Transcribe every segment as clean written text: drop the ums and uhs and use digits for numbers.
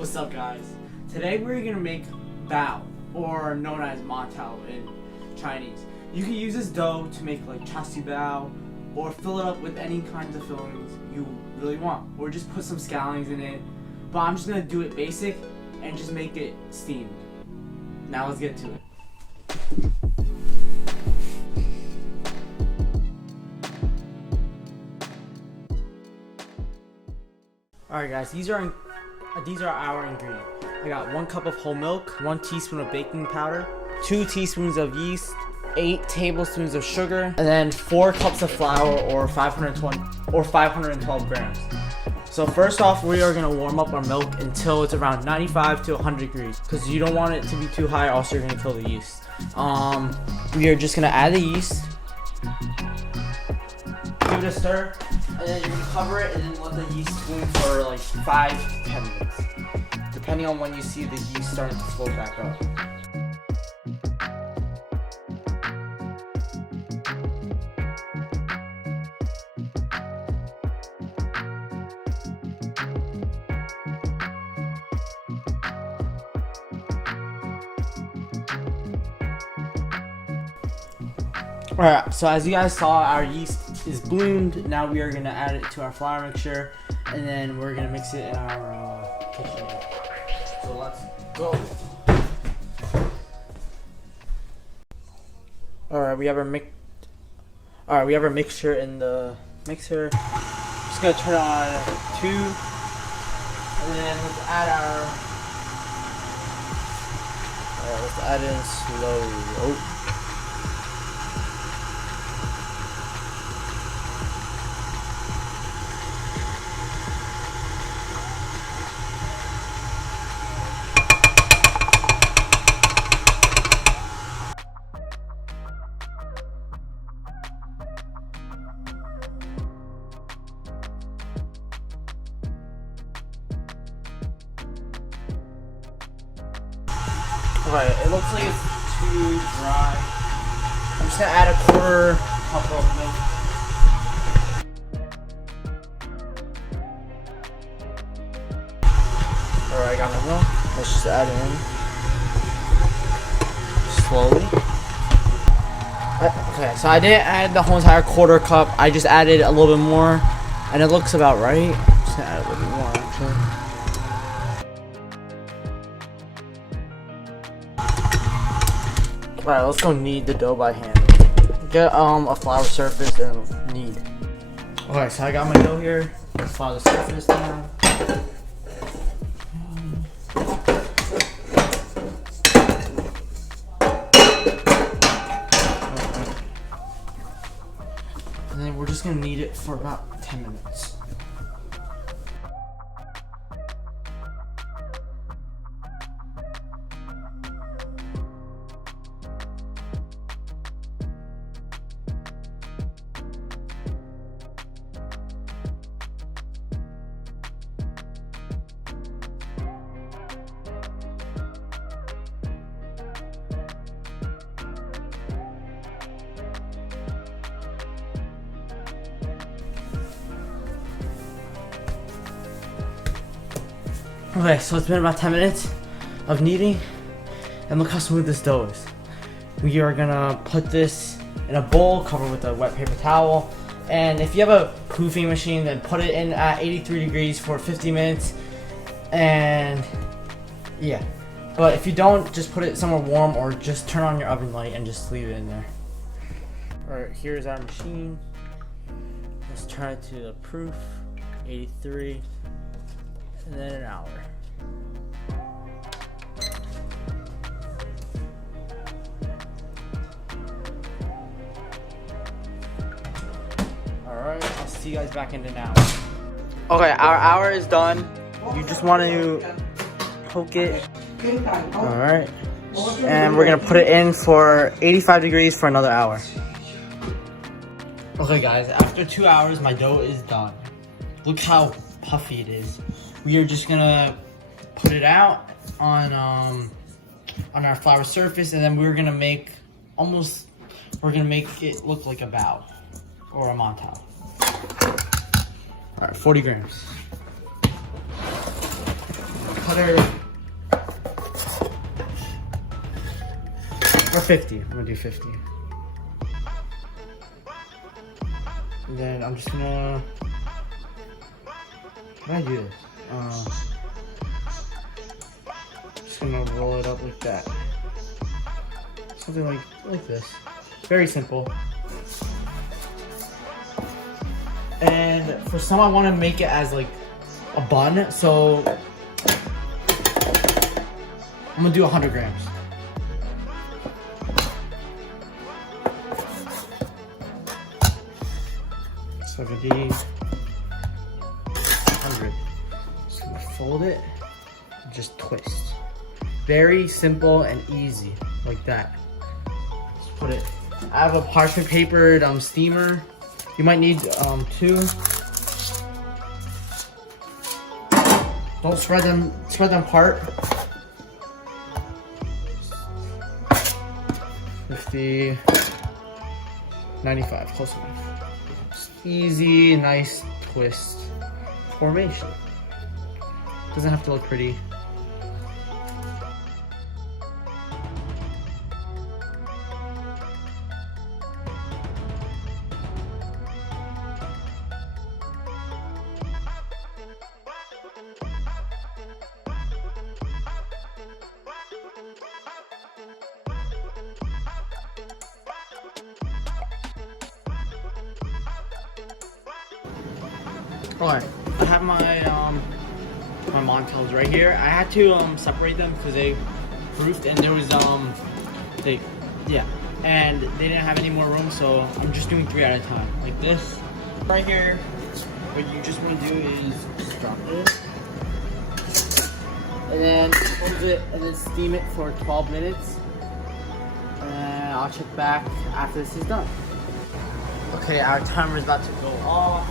What's up, guys? Today we're gonna make bao, or known as mantao in Chinese. You can use this dough to make like chassi bao, or fill it up with any kinds of fillings you really want, or just put some scallions in it. But I'm just gonna do it basic and just make it steamed. Now let's get to it. Alright guys, these are our ingredients. I got 1 cup of whole milk, 1 teaspoon of baking powder, 2 teaspoons of yeast, 8 tablespoons of sugar, and then 4 cups of flour, or 512 grams. So first off, we are gonna warm up our milk until it's around 95 to 100 degrees, because you don't want it to be too high, also you're gonna kill the yeast. We are just gonna add the yeast, give it a stir, and then you're gonna cover it and then let the yeast spoon for like 5 to 10 minutes, depending on when you see the yeast starting to float back up. Alright, so as you guys saw, our yeast is bloomed. Now we are going to add it to our flour mixture, and then we're going to mix it in our kitchen. So let's go. Alright, we have our mixture in the mixer. Just going to turn it on 2, and then let's add let's add it in slow. Alright, it looks like it's too dry. I'm just gonna add a 1/4 cup of milk. Alright, I got my milk. Let's just add it in slowly. Okay, so I didn't add the whole entire 1/4 cup. I just added a little bit more, and it looks about right. I'm just gonna add a little bit more actually. Alright, let's go knead the dough by hand. Get a flour surface and knead. Okay, so I got my dough here. Let's flour the surface down. And then we're just gonna knead it for about 10 minutes. Okay, so it's been about 10 minutes of kneading, and look how smooth this dough is. We are gonna put this in a bowl covered with a wet paper towel, and if you have a proofing machine, then put it in at 83 degrees for 50 minutes, and yeah. But if you don't, just put it somewhere warm, or just turn on your oven light and just leave it in there. Alright, here's our machine. Let's turn it to the proof, 83. And then an hour. Alright, I'll see you guys back in an hour. Okay, our hour is done. You just want to poke it. Alright. And we're gonna put it in for 85 degrees for another hour. Okay guys, after 2 hours my dough is done. Look how puffy it is. We are just gonna put it out on our flour surface, and then we're gonna make it look like a bao or a mantao. All right, 40 grams. cutter or 50. I'm gonna do 50. And then I'm just gonna, how do I do this? Just gonna roll it up like that. Something like this. Very simple. And for some, I want to make it as like a bun, so I'm gonna do 100 grams. So 100. Just gonna fold it, just twist. Very simple and easy, like that. Just put it. I have a parchment papered steamer. You might need 2. Don't spread them apart. 50, 95, close enough. Just easy, nice twist formation. Doesn't have to look pretty. Alright, I have my my Montels right here. I had to separate them because they proofed and there was and they didn't have any more room, so I'm just doing 3 at a time, like this. Right here, what you just want to do is just drop it, and then close it, and then steam it for 12 minutes. And I'll check back after this is done. Okay, our timer is about to go off.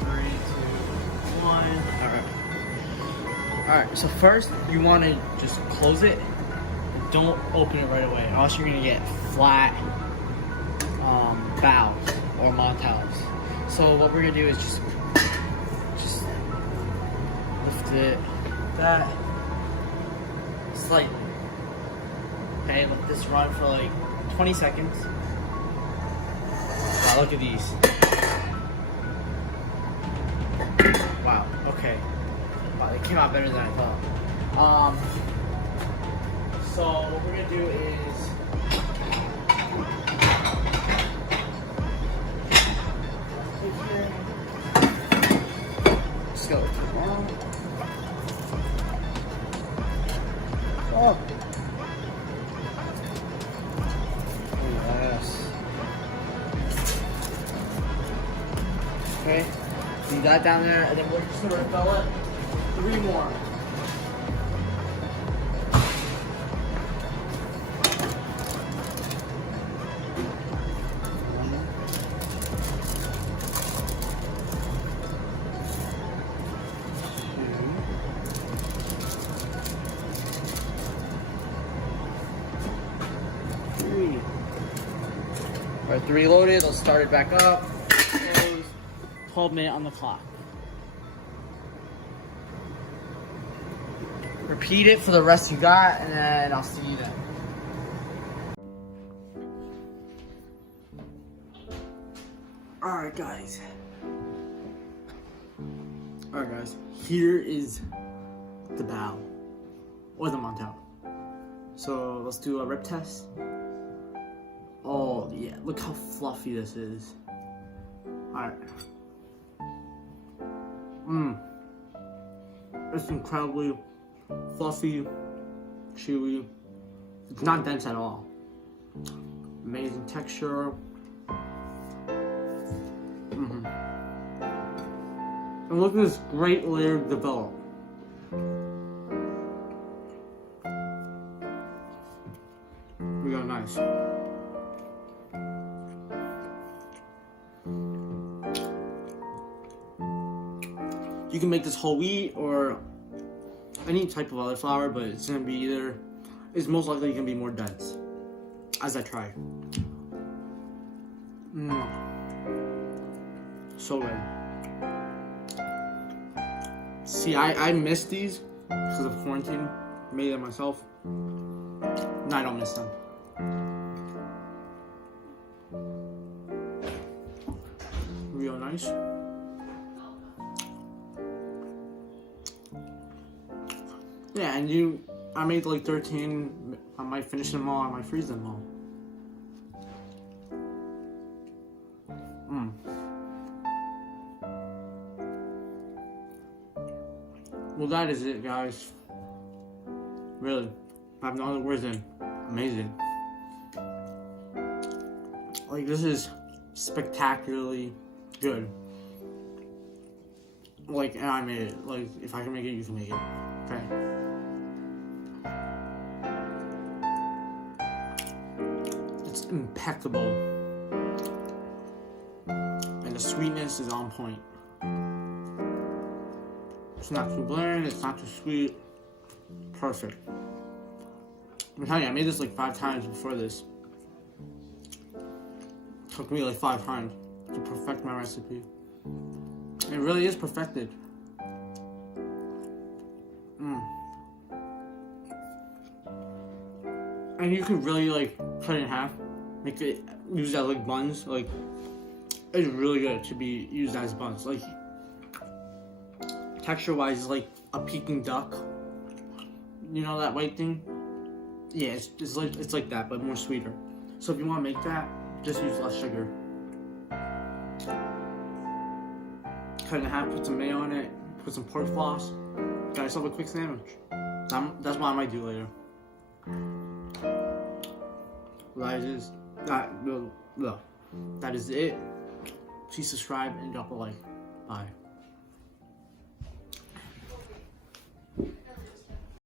3, 2, 1. Alright, so first you want to just close it. Don't open it right away, or else you're going to get flat valves or Montels. So what we're going to do is just lift it like that slightly. Okay, let this run for like 20 seconds. Wow, look at these. Wow, okay. Wow, they came out better than I thought. So what we're gonna do is just go long. Oh. Yes. Okay. Leave that down there, and then we're just gonna refill it. 3 more. Alright, 3 loaded, let's start it back up. Close. 12-minute on the clock. Repeat it for the rest you got, and then I'll see you then. Alright guys, here is the bow, or the Montel. So let's do a rip test. Oh yeah, look how fluffy this is. Alright. It's incredibly fluffy, chewy. It's not dense at all. Amazing texture. And look at this great layer develop. We got nice. You can make this whole wheat or any type of other flour, but it's gonna be it's most likely gonna be more dense as I try. So good. See, I miss these because of quarantine. Made them myself. And I don't miss them. Real nice. Yeah, and I made like 13. I might finish them all. I might freeze them all. Well, that is it, guys. Really, I have no other words than amazing. Like, this is spectacularly good. Like, and I made it. Like, if I can make it, you can make it. Okay. It's impeccable. And the sweetness is on point. It's not too bland, it's not too sweet. Perfect. I'm telling you, I made this like 5 times before this. It took me like 5 times to perfect my recipe. And it really is perfected. And you can really like cut it in half, make it use that like buns. Like, it's really good to be used as buns. Like, texture wise, it's like a Peking duck. You know that white thing? Yeah, it's like that, but more sweeter. So if you want to make that, just use less sugar. Cut it in half, put some mayo on it, put some pork floss. Got yourself a quick sandwich. That's what I might do later. That is it. Please subscribe and drop a like. Bye.